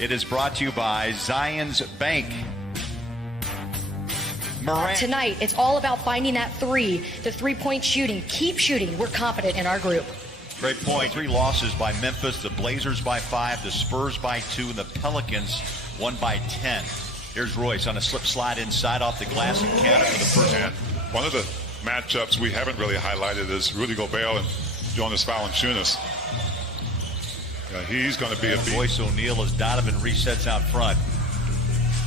It is brought to you by Zions Bank. Tonight, it's all about finding that three, the three-point shooting. Keep shooting. We're confident in our group. Great point. 3 losses by Memphis, the Blazers by 5, the Spurs by 2, and the Pelicans won by 10. Here's Royce on a slip slide inside off the glass and counter for the first one. One of the matchups we haven't really highlighted is Rudy Gobert and Jonas Valanciunas. He's going to be a beast. Royce O'Neal as Donovan resets out front.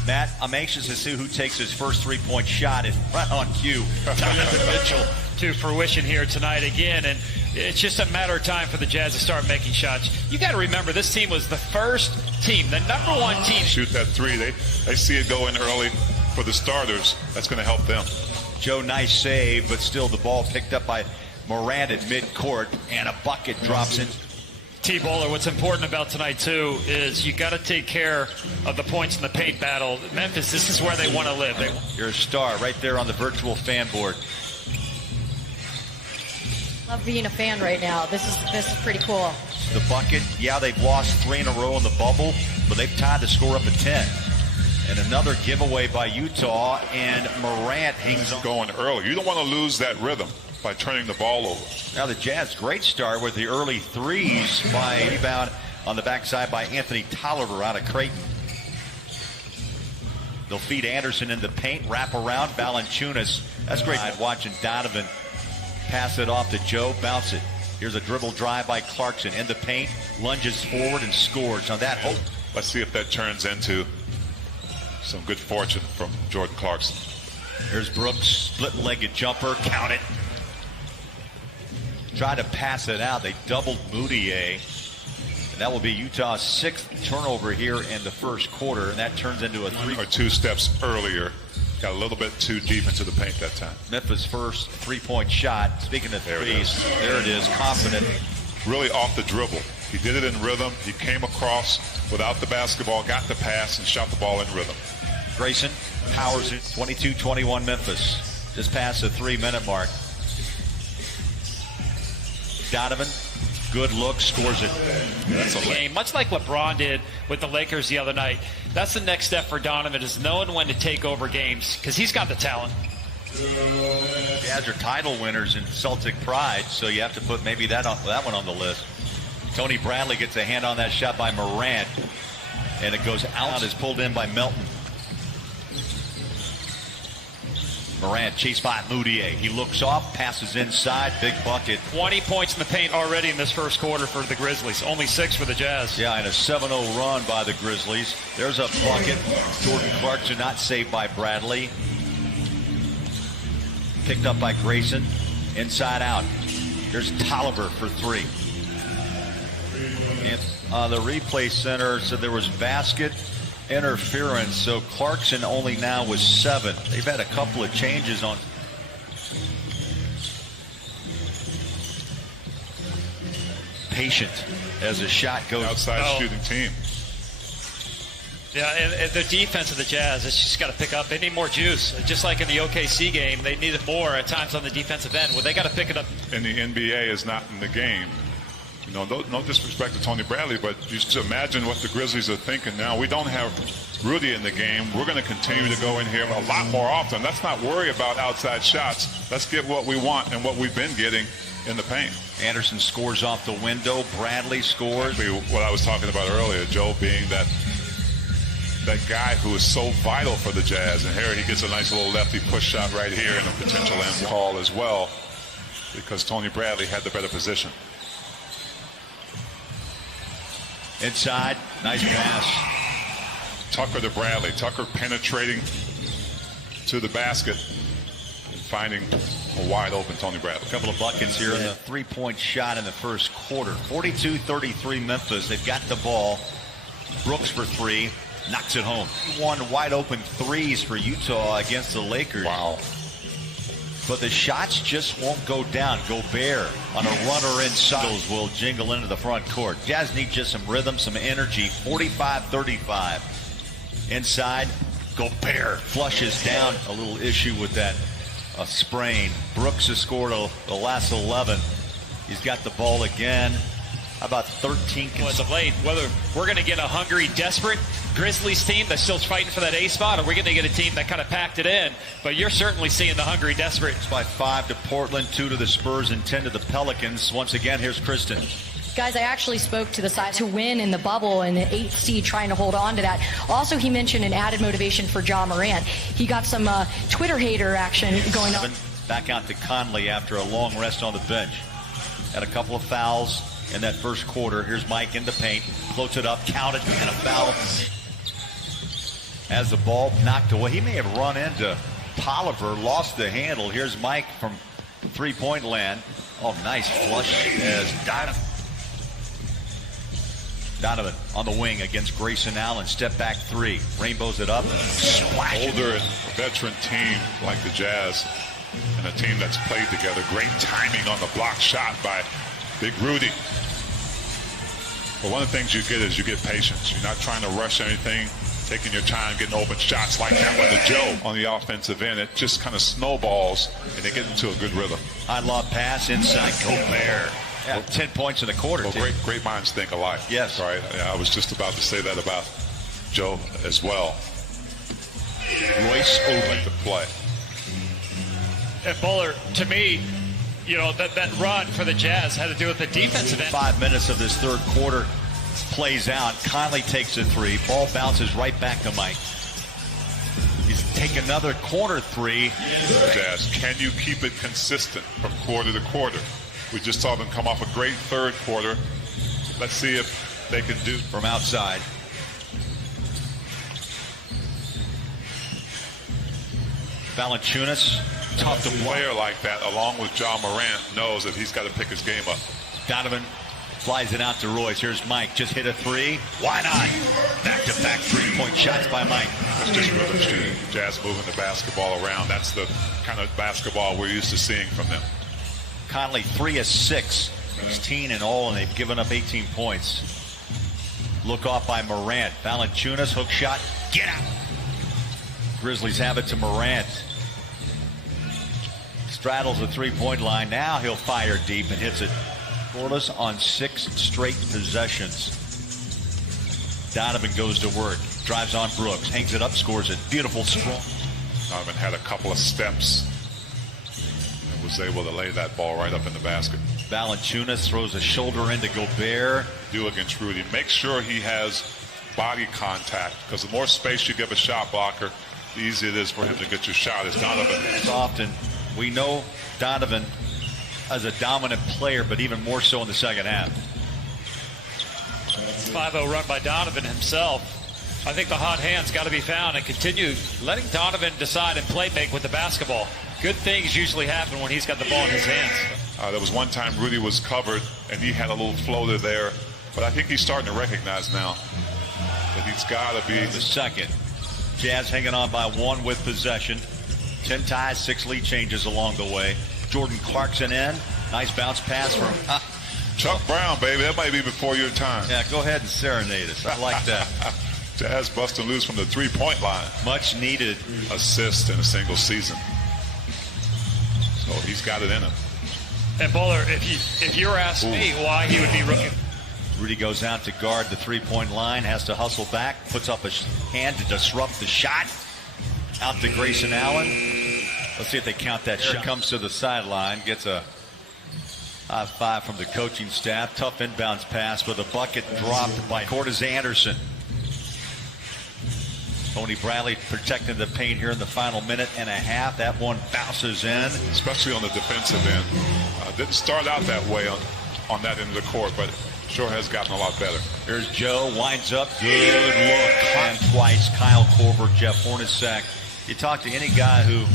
Matt, I'm anxious to see who takes his first three-point shot. It's right on cue. Donovan Mitchell to fruition here tonight again, and it's just a matter of time for the Jazz to start making shots. You got to remember, this team was the first team, the number 1 team. Shoot that three. They see it go in early for the starters. That's going to help them. Joe, nice save, but still the ball picked up by Morant at midcourt, and a bucket drops in. T-Bowler, what's important about tonight, too, is you got to take care of the points in the paint battle. Memphis, this is where they want to live. You're a star right there on the virtual fan board. Love being a fan right now. This is pretty cool. The bucket, yeah, they've lost 3 in a row in the bubble, but they've tied the score up at 10. And another giveaway by Utah, and Morant hangs on. Going early. You don't want to lose that rhythm by turning the ball over. Now the Jazz, great start with the early threes by rebound on the backside by Anthony Tolliver out of Creighton. They'll feed Anderson in the paint, wrap around Valanciunas. That's great. Watching Donovan pass it off to Joe, bounce it. Here's a dribble drive by Clarkson in the paint, lunges forward and scores. Now that hope. Let's see if that turns into some good fortune from Jordan Clarkson. Here's Brooks, split-legged jumper, count it. Try to pass it out. They doubled Moutier. And that will be Utah's 6th turnover here in the first quarter. And that turns into a 3 or 2 steps earlier. Got a little bit too deep into the paint that time. Memphis' first three-point shot. Speaking of threes, there it is, confident. Really off the dribble. He did it in rhythm. He came across without the basketball, got the pass, and shot the ball in rhythm. Grayson powers it. 22-21 Memphis. Just past the 3-minute mark. Donovan, good look, scores it. That's a game, much like LeBron did with the Lakers the other night. That's the next step for Donovan, is knowing when to take over games, because he's got the talent. Jazz are title winners in Celtic pride, so you have to put maybe that one on the list. Tony Bradley gets a hand on that shot by Morant, and it goes out. Is pulled in by Melton. Morant chased by Moutier. He looks off, passes inside, big bucket. 20 points in the paint already in this first quarter for the Grizzlies. Only 6 for the Jazz. Yeah, and a 7-0 run by the Grizzlies. There's a bucket. Jordan Clarkson not saved by Bradley. Picked up by Grayson. Inside out. There's Tolliver for 3. And, the replay center said there was basket interference, so Clarkson only now was 7. They've had a couple of changes on. Patient as a shot goes outside shooting team. Yeah, and the defense of the Jazz, it's just got to pick up. They need more juice. Just like in the OKC game, they needed more at times on the defensive end. Well, they got to pick it up. And the NBA is not in the game. You know, no disrespect to Tony Bradley, but just imagine what the Grizzlies are thinking now. We don't have Rudy in the game. We're going to continue to go in here a lot more often. Let's not worry about outside shots. Let's get what we want and what we've been getting in the paint. Anderson scores off the window. Bradley scores. What I was talking about earlier, Joe being that guy who is so vital for the Jazz. And here he gets a nice little lefty push shot right here and a potential end call as well, because Tony Bradley had the better position. Inside, nice pass. Tucker to Bradley. Tucker penetrating to the basket and finding a wide open Tony Bradley. A couple of buckets here in the three-point shot in the first quarter. 42-33 Memphis. They've got the ball. Brooks for 3. Knocks it home. 1 wide open threes for Utah against the Lakers. Wow. But the shots just won't go down. Gobert on a runner inside will jingle into the front court. Jazz need just some rhythm, some energy. 45-35. Inside, Gobert flushes down. A little issue with that sprain. Brooks has scored the last 11. He's got the ball again. About 13 as of late. Whether we're going to get a hungry, desperate Grizzlies team that's still fighting for that A spot, or we're going to get a team that kind of packed it in. But you're certainly seeing the hungry, desperate. By 5 to Portland, 2 to the Spurs, and 10 to the Pelicans. Once again, here's Kristen. Guys, I actually spoke to the side to win in the bubble and the 8th seed, trying to hold on to that. Also, he mentioned an added motivation for Ja Morant. He got some Twitter hater action going on. Back out to Conley after a long rest on the bench. Had a couple of fouls in that first quarter. Here's Mike in the paint. Floats it up, counted, and a foul. As the ball knocked away, he may have run into Tolliver, lost the handle. Here's Mike from three-point land. Oh, nice flush as Donovan on the wing against Grayson Allen. Step back three. Rainbows it up. Older veteran team like the Jazz and a team that's played together. Great timing on the block shot by Big Rudy. But one of the things you get is you get patience. You're not trying to rush anything, taking your time, getting open shots like that with the Joe on the offensive end. It just kind of snowballs, and they get into a good rhythm. High lob pass inside Gobert. Yeah, 10 points in the quarter. Well, great minds think alike. Yes. Right. I was just about to say that about Joe as well. Royce open to play. And Buller, to me, you know, that run for the Jazz had to do with the defensive end. 5 minutes of this third quarter plays out. Conley takes a three. Ball bounces right back to Mike. He's take another corner three. Jazz, can you keep it consistent from quarter to quarter? We just saw them come off a great third quarter. Let's see if they can do from outside. Valanciunas, tough to block. A player like that, along with Ja Morant, knows that he's got to pick his game up. Donovan flies it out to Royce. Here's Mike. Just hit a three. Why not? Back-to-back three-point shots by Mike. It's just rhythm shooting. Jazz moving the basketball around. That's the kind of basketball we're used to seeing from them. Conley 3 of 6, 16 in all, and they've given up 18 points. Look off by Morant. Valanciunas, hook shot. Get out. Grizzlies have it to Morant. Straddles the three-point line. Now he'll fire deep and hits it. Florida's on 6 straight possessions. Donovan goes to work. Drives on Brooks. Hangs it up, scores it. Beautiful strong. Donovan had a couple of steps. Was able to lay that ball right up in the basket. Valanciunas throws a shoulder into Gobert. Do against Rudy. Make sure he has body contact, because the more space you give a shot blocker, the easier it is for him to get your shot. As Donovan. Often, we know Donovan as a dominant player, but even more so in the second half. 5-0 run by Donovan himself. I think the hot hand's got to be found and continue letting Donovan decide and play make with the basketball. Good things usually happen when he's got the ball in his hands. There was one time Rudy was covered and he had a little floater there, but I think he's starting to recognize now that he's got to be the second. Jazz hanging on by 1 with possession. 10 ties, 6 lead changes along the way. Jordan Clarkson in. Nice bounce pass from Chuck Brown, baby. That might be before your time. Yeah, go ahead and serenade us. I like that. Jazz busting loose from the three-point line. Much needed assist in a single season. So he's got it in him. And Bowler, if you were asking me why he would be rookie. Rudy goes out to guard the three-point line, has to hustle back, puts up a hand to disrupt the shot. Out to Grayson Allen. Let's see if they count that shot. Comes to the sideline, gets a high five from the coaching staff. Tough inbounds pass with a bucket dropped by Cortez Anderson. Tony Bradley protecting the paint here in the final minute and a half. That one bounces in. Especially on the defensive end. Didn't start out that way on that end of the court, but sure has gotten a lot better. Here's Joe, winds up, good look. And twice, Kyle Korver, Jeff Hornacek. You talk to any guy who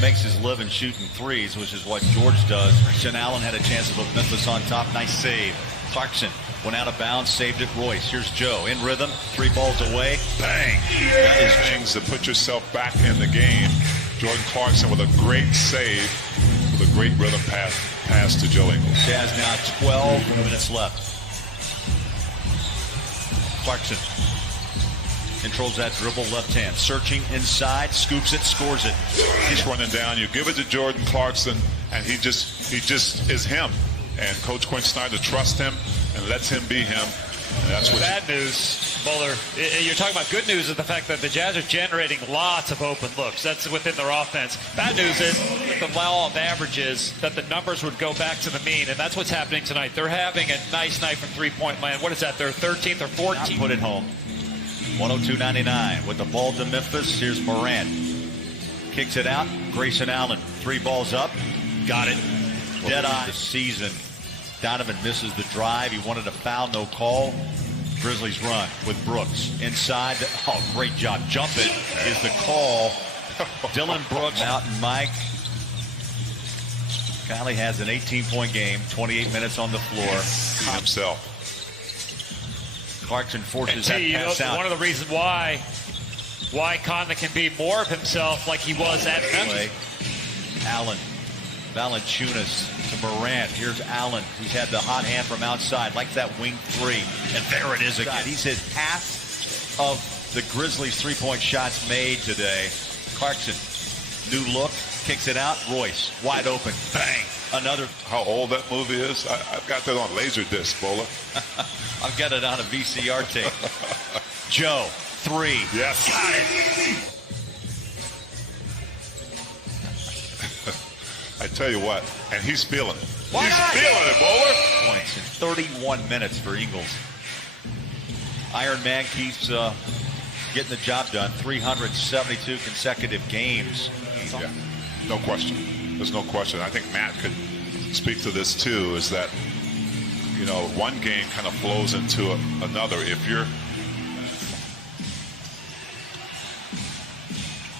makes his living shooting threes, which is what George does. Grayson Allen had a chance to put Memphis on top. Nice save. Clarkson went out of bounds, saved it. Royce. Here's Joe in rhythm. 3 balls away. Bang. That is things to put yourself back in the game. Jordan Clarkson with a great save, with a great rhythm pass to Joe Ingles. Jazz now 12 minutes left. Clarkson controls that dribble, left hand, searching inside, scoops it, scores it. He's running down. You give it to Jordan Clarkson, and he just is him. And Coach Quinn Snyder trusts him. and lets him be him. And that's what bad news, Bowler. You're talking about good news is the fact that the Jazz are generating lots of open looks. That's within their offense. Bad news is the law of averages, that the numbers would go back to the mean, and that's what's happening tonight. They're having a nice night from three-point land. What is that, their 13th or 14th? Put it home. 102.99 with the ball to Memphis. Here's Morant. Kicks it out. Grayson Allen. 3 balls up. Got it. Dead eye. The season. Donovan misses the drive. He wanted a foul, no call. Grizzlies run with Brooks inside. Oh, great job. Jump it is the call. Dylan Brooks out and Mike. Kylie has an 18-point game, 28 minutes on the floor. Himself. Clarkson forces that pass out. One of the reasons why Conley can be more of himself like he was at Memphis. Allen. Valanciunas to Morant. Here's Allen, who's had the hot hand from outside, like that wing 3. And there it is again. He's hit half of the Grizzlies' three-point shots made today. Clarkson, new look, kicks it out. Royce, wide open. Bang. Another. How old that movie is? I've got that on Laserdisc, Bowler. I've got it on a VCR tape. Joe, 3. Yes. Got it. I tell you what, and he's feeling it. Why He's not? feeling it, Bowler. Points in 31 minutes for Ingles. Iron Man keeps getting the job done. 372 consecutive games. Yeah, no question. There's no question. I think Matt could speak to this too, is that, you know, one game kind of flows into another. If you're...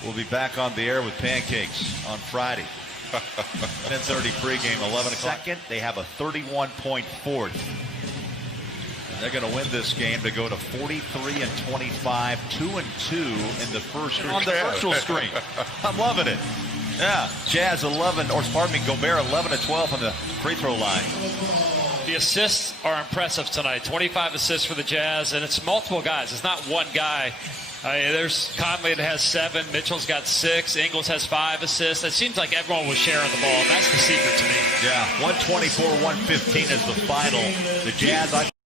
We'll be back on the air with pancakes on Friday. 10:30 pregame, 11 o'clock. Second, they have a 31-point fourth. And they're going to win this game to go to 43-25, 2-2 in the first on the virtual screen. I'm loving it. Yeah, Jazz 11, or pardon me, Gobert 11-12 on the free throw line. The assists are impressive tonight. 25 assists for the Jazz, and it's multiple guys. It's not one guy. There's Conley that has 7. Mitchell's got 6. Ingles has 5 assists. It seems like everyone was sharing the ball. And that's the secret to me. Yeah, 124-115 is the final. The Jazz,